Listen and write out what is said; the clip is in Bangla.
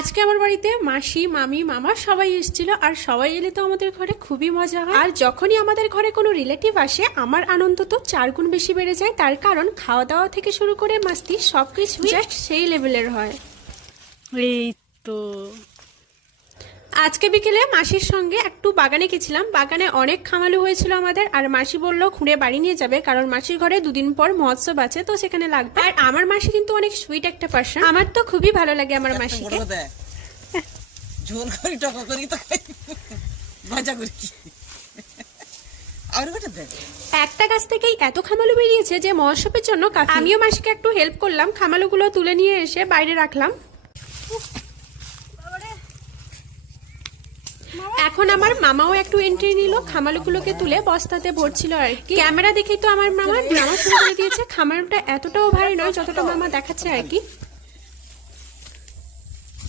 আজকে আমার বাড়িতে মাসি মামি মামা সবাই এসেছিল। আর সবাই এলে তো আমাদের ঘরে খুবই মজা হয়। আর যখনই আমাদের ঘরে কোনো রিলেটিভ আসে আমার আনন্দ তো 4 গুণ বেশি বেড়ে যায়। তার কারণ খাওয়া দাওয়া থেকে শুরু করে মাস্তি সবকিছু জাস্ট সেই লেভেলের হয়। এই তো আজকে বিকেলে মাসির সঙ্গে একটু বাগানে গেছিলাম। বাগানে অনেক খামালু হয়েছিল আমাদের। আর মাসি বললো খুঁড়ে বাড়ি নিয়ে যাবে, কারণ মাসির ঘরে 2 দিন পর মহোৎসব আছে, তো সেখানে লাগবে। আর আমার মাসি কিন্তু অনেক সুইট একটা পার্সন, আমার তো খুবই ভালো লাগে আমার মাসিকে। ঝোল করি টকা করি তো ভাজা করি আর বেটা দেখ একটা গাছ থেকেই এত খামালু বেরিয়েছে যে মহোৎসবের জন্য আমিও মাসিকে একটু হেল্প করলাম। খামালুগুলো তুলে নিয়ে এসে বাইরে রাখলাম। এখন আমার মামাও একটু এন্ট্রি নিল, খামালুগুলোকে তুলে বস্তাতে ভরছিল আর কি। ক্যামেরা দেখেই তো আমার মামা শুরু করে দিয়েছে। খামারটা এতটাও ভারী নয় যতটা মামা দেখাচ্ছে আর কি।